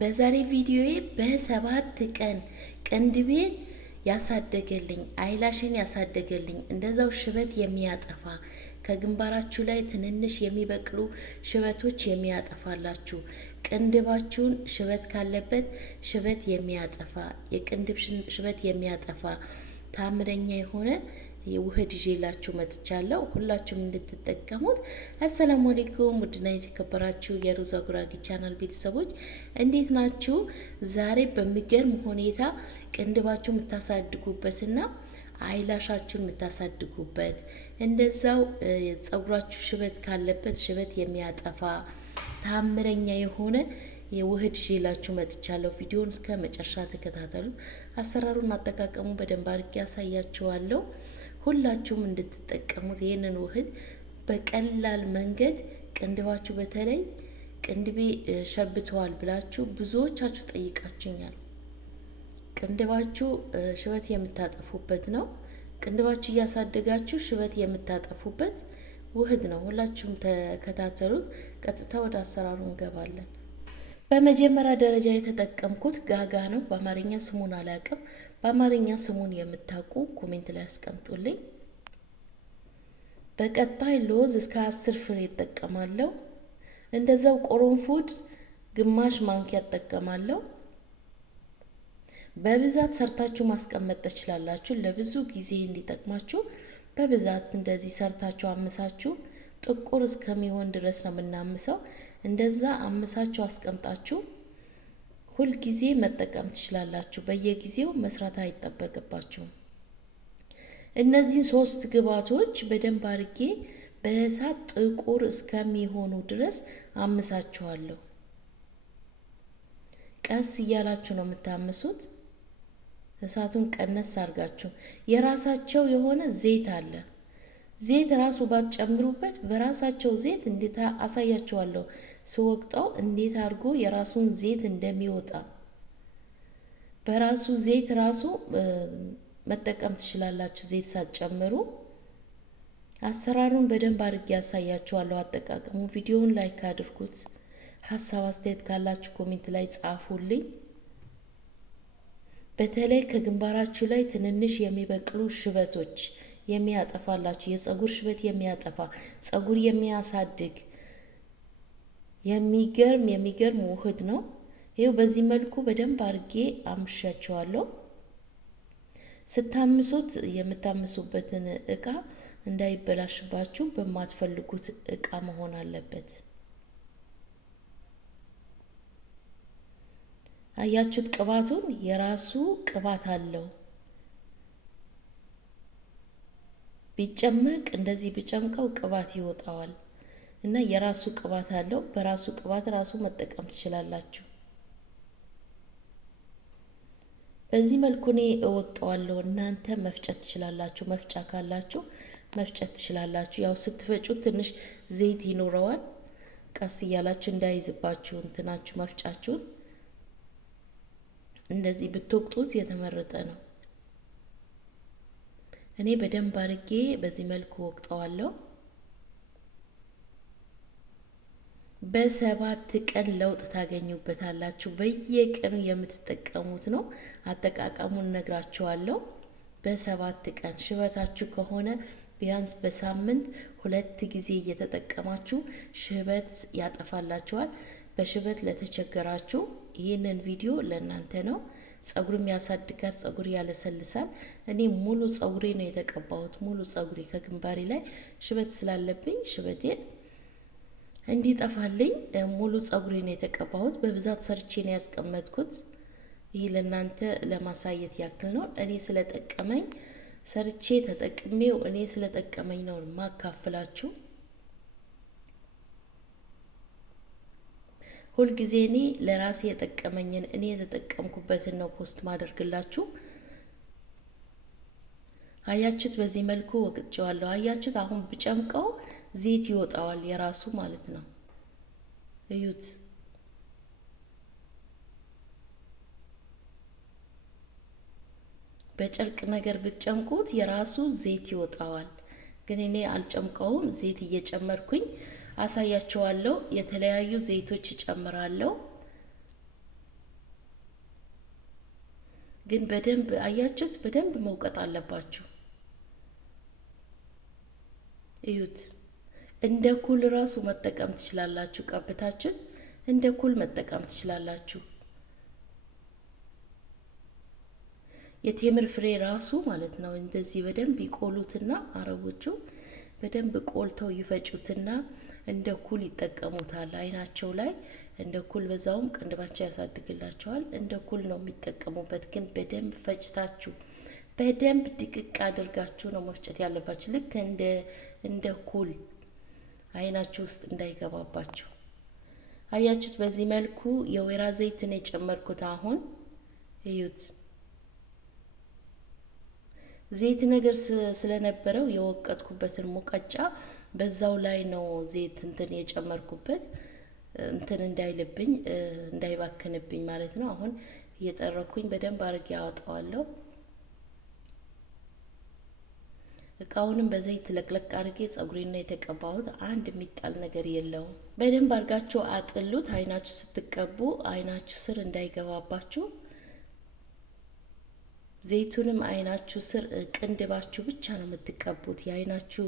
በዛሬ ቪዲዮዬ በሰባት ቀን ቅንድቤን ያሳደገልኝ አይላሽን ያሳደገልኝ እንደዛው ሽበት የሚያጠፋ ከግንባራችሁ ላይ ትንንሽ የሚበቅሉ ሽበቶች የሚያጠፋላችሁ ቅንድባችሁን ሽበት ካለበት ሽበት የሚያጠፋ የቅንድብ ሽበት የሚያጠፋ ታምረኛ የሆነ ውህድ ይዤላችሁ መጥቻለሁ። ሁላችሁም እንድትጠቀሙት። አሰላሙ አለይኩም ውድና የተከበራችሁ የሮዛ ጉራጌ ቻናል ቤተሰቦች እንዴት ናችሁ? ዛሬ በሚገርም ሁኔታ ቅንድባችሁ የምታሳድጉበትና አይላሻችሁን የምታሳድጉበት እንደዛው ጸጉራችሁ ሽበት ካለበት ሽበት የሚያጠፋ ታምረኛ የሆነ የውህድ ይዤላችሁ መጥቻለሁ። ቪዲዮውን እስከ መጨረሻ ተከታተሉ። አሰራሩን አጠቃቀሙ በደንብ አድርጌ ያሳያችኋለሁ። ሁላችሁም እንድትጠቀሙት ይህንን ውህድ በቀላል መንገድ ቅንድባችሁ በተለይ ቅንድቤ ሸብተዋል ብላችሁ ብዙዎቻችሁ ጠይቃችሁኛል። ቅንድባችሁ ሽበት የምታጠፉበት ነው። ቅንድባችሁ እያሳደጋችሁ ሽበት የምታጠፉበት ውህድ ነው። ሁላችሁም ተከታተሉት። ቀጥታ ወደ አሰራሩ እንገባለን። በመጀመሪያ ደረጃ የተጠቀምኩት ጋጋ ነው። በአማርኛ ስሙን አላውቅም። በአማርኛ ስሙን የምታውቁ ኮሜንት ላይ አስቀምጡልኝ። በቀጣይ ሎዝ እስከ 10 ፍሬ እጠቀማለሁ። እንደዛው ቅርንፉድ ግማሽ ማንኪያ እጠቀማለሁ። በብዛት ሰርታችሁ ማስቀመጥ ትችላላችሁ። ለብዙ ጊዜ እንዲጠቅማችሁ በብዛት እንደዚህ ሰርታችሁ አምሳችሁ ጥቁር እስከሚሆን ድረስ ነው የምናምሰው። እንደዛ አምሳችሁ አስቀምጣችሁ ሁል ጊዜ መጠቀም ትችላላችሁ። በየጊዜው መስራት አይጠበቅባችሁም። እነዚህን 3 ግብአቶች በደንብ አድርጌ በእሳት ጥቁር እስከሚሆኑ ድረስ አምሳችኋለሁ። ቀስ እያላችሁ ነው የምታምሱት። እሳቱን ቀነስ አድርጋችሁ የራሳቸው የሆነ ዘይት አለ። ዘይት ራሱ ባትጨምሩበት በራሳቸው ዘይት እንዴት አሳያችኋለሁ። ስወቅጠው እንዴት አድርጎ የራሱን ዘይት እንደሚወጣ በራሱ ዘይት ራሱ መጠቀም ትችላላችሁ። ዘይት ሳትጨምሩ አሰራሩን በደንብ አድርጌ ያሳያችኋለሁ። አጠቃቀሙ ቪዲዮውን ላይክ አድርጉት። ሀሳብ አስተያየት ካላችሁ ኮሜንት ላይ ጻፉልኝ። በተለይ ከግንባራችሁ ላይ ትንንሽ የሚበቅሉ ሽበቶች የሚያጠፋላችሁ የጸጉር ሽበት የሚያጠፋ ጸጉር የሚያሳድግ የሚገርም ውህድ ነው። ይሄው በዚህ መልኩ በደንብ አድርጌ አምሻችኋለሁ። ስታምሱት የምታምሱበትን እቃ እንዳይበላሽባችሁ በማትፈልጉት እቃ መሆን አለበት። አያችሁት? ቅባቱን የራሱ ቅባት አለው። ቢጨመቅ እንደዚህ ቢጨምቀው ቅባት ይወጣዋል እና የራሱ ቅባት አለው። በራሱ ቅባት ራሱ መጠቀም ትችላላችሁ። በዚህ መልኩ እኔ እወቅጠዋለሁ። እናንተ መፍጨት ትችላላችሁ። መፍጫ ካላችሁ መፍጨት ትችላላችሁ። ያው ስትፈጩት ትንሽ ዘይት ይኖረዋል። ቀስ እያላችሁ እንዳይዝባችሁ እንትናችሁ መፍጫችሁን እንደዚህ ብትወቅጡት የተመረጠ ነው። እኔ በደንብ አድርጌ በዚህ መልኩ ወቅጠዋለሁ። በ7 ቀን ለውጥ ታገኙበታላችሁ። በየቀኑ የምትጠቀሙት ነው። አጠቃቀሙን ነግራችኋለሁ። በ7 ቀን ሽበታችሁ ከሆነ ቢያንስ በሳምንት 2 ጊዜ እየተጠቀማችሁ ሽበት ያጠፋላችኋል። በሽበት ለተቸገራችሁ ይህንን ቪዲዮ ለእናንተ ነው። ጸጉርም ያሳድጋል፣ ጸጉር ያለሰልሳል። እኔ ሙሉ ጸጉሬ ነው የተቀባሁት። ሙሉ ጸጉሬ ከግንባሬ ላይ ሽበት ስላለብኝ ሽበቴን እንዲጠፋልኝ ሙሉ ጸጉሬ ነው የተቀባሁት። በብዛት ሰርቼ ነው ያስቀመጥኩት። ይህ ለእናንተ ለማሳየት ያክል ነው። እኔ ስለጠቀመኝ ሰርቼ ተጠቅሜው እኔ ስለጠቀመኝ ነው ማካፍላችሁ። ሁልጊዜ እኔ ለራሴ የጠቀመኝን እኔ የተጠቀምኩበትን ነው ፖስት ማደርግላችሁ። አያችሁት? በዚህ መልኩ ወቅጬዋለሁ። አያችሁት? አሁን ብጨምቀው ዘይት ይወጣዋል የራሱ ማለት ነው። እዩት። በጨርቅ ነገር ብትጨምቁት የራሱ ዘይት ይወጣዋል። ግን እኔ አልጨምቀውም። ዘይት እየጨመርኩኝ አሳያችኋለሁ። የተለያዩ ዘይቶች እጨምራለሁ። ግን በደንብ አያችሁት፣ በደንብ መውቀጥ አለባችሁ። እዩት። እንደ ኩል ራሱ መጠቀም ትችላላችሁ። ቀብታችሁ እንደ ኩል መጠቀም ትችላላችሁ። የቴምር ፍሬ ራሱ ማለት ነው። እንደዚህ በደንብ ይቆሉትና አረቦቹ በደንብ ቆልተው ይፈጩትና እንደ ኩል ይጠቀሙታል። አይናቸው ላይ እንደ ኩል፣ በዛውም ቅንድባቸው ያሳድግላቸዋል። እንደ ኩል ነው የሚጠቀሙበት። ግን በደንብ ፈጭታችሁ በደንብ ድቅቅ አድርጋችሁ ነው መፍጨት ያለባችሁ። ልክ እንደ ኩል አይናችሁ ውስጥ እንዳይገባባችሁ። አያችሁት? በዚህ መልኩ የወይራ ዘይትን የጨመርኩት አሁን እዩት። ዘይት ነገር ስለነበረው የወቀጥኩበትን ሙቀጫ በዛው ላይ ነው ዘይት እንትን የጨመርኩበት፣ እንትን እንዳይልብኝ እንዳይባክንብኝ ማለት ነው። አሁን እየጠረኩኝ በደንብ አድርጌ አወጣዋለሁ። እቃውንም በዘይት ለቅለቅ አድርጌ ጸጉሬን ነው የተቀባሁት። አንድ የሚጣል ነገር የለውም። በደንብ አድርጋችሁ አጥሉት። አይናችሁ ስትቀቡ አይናችሁ ስር እንዳይገባባችሁ። ዘይቱንም አይናችሁ ስር ቅንድባችሁ ብቻ ነው የምትቀቡት። የአይናችሁ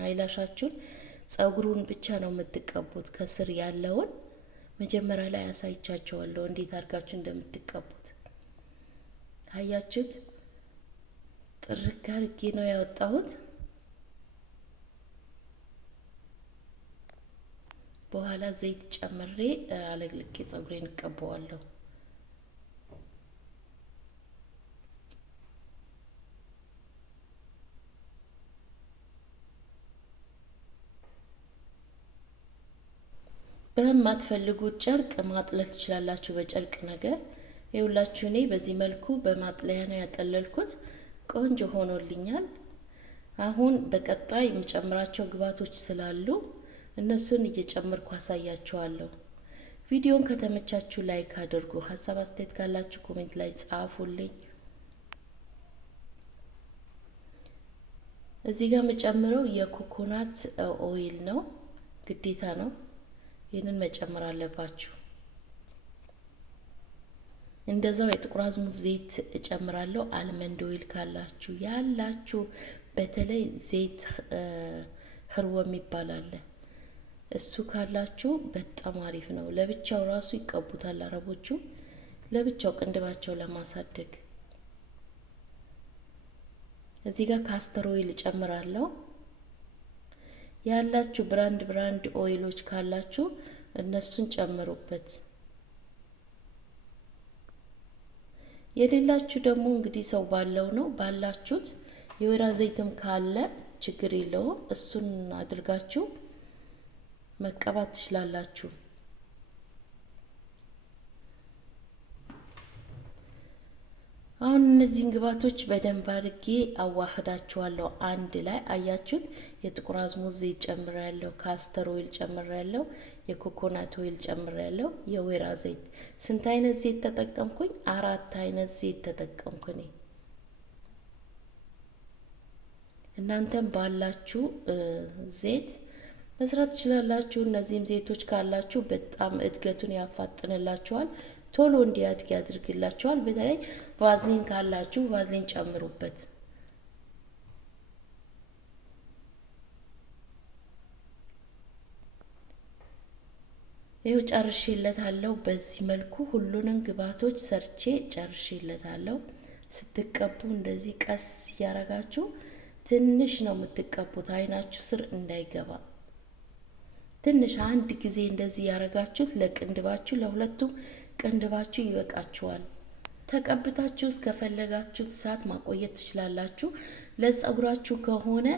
አይላሻችሁን ጸጉሩን ብቻ ነው የምትቀቡት። ከስር ያለውን መጀመሪያ ላይ አሳይቻችኋለሁ እንዴት አድርጋችሁ እንደምትቀቡት። አያችሁት? ጥርግ አድርጌ ነው ያወጣሁት። በኋላ ዘይት ጨምሬ አለቅልቄ ጸጉሬን እቀባዋለሁ። በማትፈልጉት ጨርቅ ማጥለል ትችላላችሁ። በጨርቅ ነገር ይኸውላችሁ፣ እኔ በዚህ መልኩ በማጥለያ ነው ያጠለልኩት። ቆንጆ ሆኖልኛል። አሁን በቀጣይ የምጨምራቸው ግብአቶች ስላሉ እነሱን እየጨመርኩ አሳያችኋለሁ። ቪዲዮን ከተመቻችሁ ላይክ አድርጉ። ሀሳብ አስተያየት ካላችሁ ኮሜንት ላይ ጻፉልኝ። እዚህ ጋር የምጨምረው የኮኮናት ኦይል ነው፣ ግዴታ ነው። ይህንን መጨመር አለባችሁ። እንደዛው የጥቁር አዝሙድ ዘይት እጨምራለሁ። አልመንድ ኦይል ካላችሁ ያላችሁ፣ በተለይ ዘይት ህርወ የሚባል አለ፣ እሱ ካላችሁ በጣም አሪፍ ነው። ለብቻው ራሱ ይቀቡታል አረቦቹ፣ ለብቻው ቅንድባቸው ለማሳደግ። እዚህ ጋር ካስተር ኦይል እጨምራለሁ። ያላችሁ ብራንድ ኦይሎች ካላችሁ እነሱን ጨምሩበት። የሌላችሁ ደግሞ እንግዲህ ሰው ባለው ነው። ባላችሁት የወይራ ዘይትም ካለ ችግር የለውም። እሱን አድርጋችሁ መቀባት ትችላላችሁ። አሁን እነዚህን ግብአቶች በደንብ አድርጌ አዋህዳቸዋለሁ አንድ ላይ። አያችሁት? የጥቁር አዝሙድ ዘይት ጨምሬያለሁ፣ ካስተር ኦይል ጨምሬያለሁ፣ የኮኮናት ኦይል ጨምሬያለሁ፣ የወይራ ዘይት። ስንት አይነት ዘይት ተጠቀምኩኝ? 4 አይነት ዘይት ተጠቀምኩኝ። እናንተም ባላችሁ ዘይት መስራት ትችላላችሁ። እነዚህም ዘይቶች ካላችሁ በጣም እድገቱን ያፋጥንላችኋል፣ ቶሎ እንዲያድግ ያድርግላችኋል። በተለይ ቫዝሊን ካላችሁ ቫዝሊን ጨምሩበት። ይኸው ጨርሼለታለሁ። በዚህ መልኩ ሁሉንም ግብአቶች ሰርቼ ጨርሼለታለሁ። ስትቀቡ እንደዚህ ቀስ እያረጋችሁ ትንሽ ነው የምትቀቡት፣ አይናችሁ ስር እንዳይገባ ትንሽ አንድ ጊዜ እንደዚህ ያረጋችሁት ለቅንድባችሁ፣ ለሁለቱም ቅንድባችሁ ይበቃችኋል። ተቀብታችሁ እስከፈለጋችሁት ሰዓት ማቆየት ትችላላችሁ። ለጸጉራችሁ ከሆነ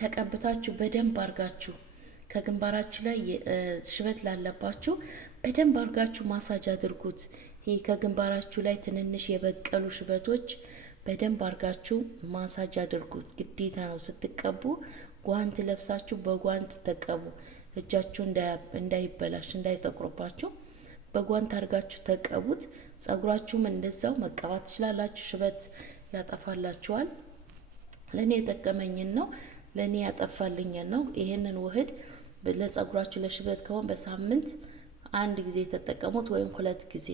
ተቀብታችሁ በደንብ አርጋችሁ ከግንባራችሁ ላይ ሽበት ላለባችሁ በደንብ አርጋችሁ ማሳጅ አድርጉት። ይሄ ከግንባራችሁ ላይ ትንንሽ የበቀሉ ሽበቶች በደንብ አርጋችሁ ማሳጅ አድርጉት። ግዴታ ነው። ስትቀቡ ጓንት ለብሳችሁ በጓንት ተቀቡ። እጃችሁ እንዳይበላሽ እንዳይጠቁርባችሁ በጓንት አርጋችሁ ተቀቡት። ጸጉራችሁም እንደዛው መቀባት ትችላላችሁ። ሽበት ያጠፋላችኋል። ለኔ የጠቀመኝን ነው፣ ለኔ ያጠፋልኝን ነው። ይሄንን ውህድ ለጸጉራችሁ ለሽበት ከሆነ በሳምንት 1 ጊዜ ተጠቀሙት ወይም 2 ጊዜ።